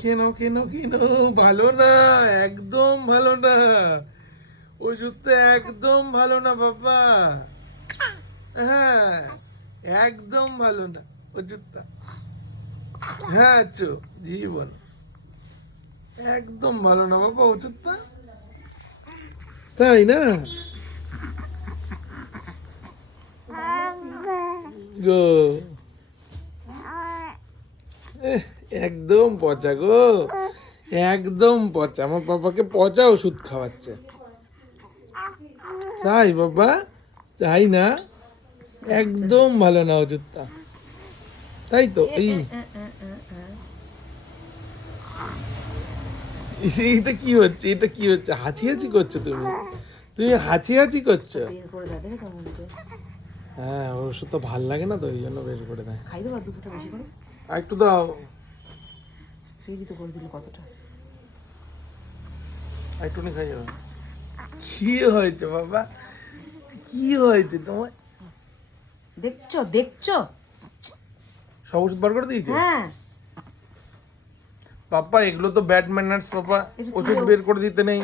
খেয়ে নাও খেয়ে নাও খেয়ে নাও। ভালো না, একদম ভালো না, ওষুধটা একদম ভালো না বাবা। হ্যাঁ, একদম ভালো না ওষুধটা। হ্যাঁ চো জীবন, একদম ভালো না বাবা ওষুধটা, তাই না গো? এহ, একদম পচা গো, একদম পচা। আমার বাবাকে পচা ওষুধ খাওয়াচ্ছে, তাই বাবা? তাই না, একদম ভালো না ওষুধটা, তাই তো? এটা কি হচ্ছে, এটা কি হচ্ছে? হাঁচি হাঁচি করছো তুমি, তুমি হাঁচি হাঁচি করছো। হ্যাঁ, ওর ওষুধ তো ভাল লাগে না, তো এই জন্য বের করে দেয়। খাই দেবো দুপুরটা বেশি করে, আর একটু দাও, ফেরি তো করে দিল কতটা। আর একটুখানি খাই যাবে। কি হয়েছে বাবা, কি হয়েছে তোমার? দেখছো দেখছো? সব ওষুধ বার করে দিয়েছে? হ্যাঁ পাপা এগুলো তো ব্যাড ম্যানার্স পাপা, ওষুধ বের করে দিতে নেই।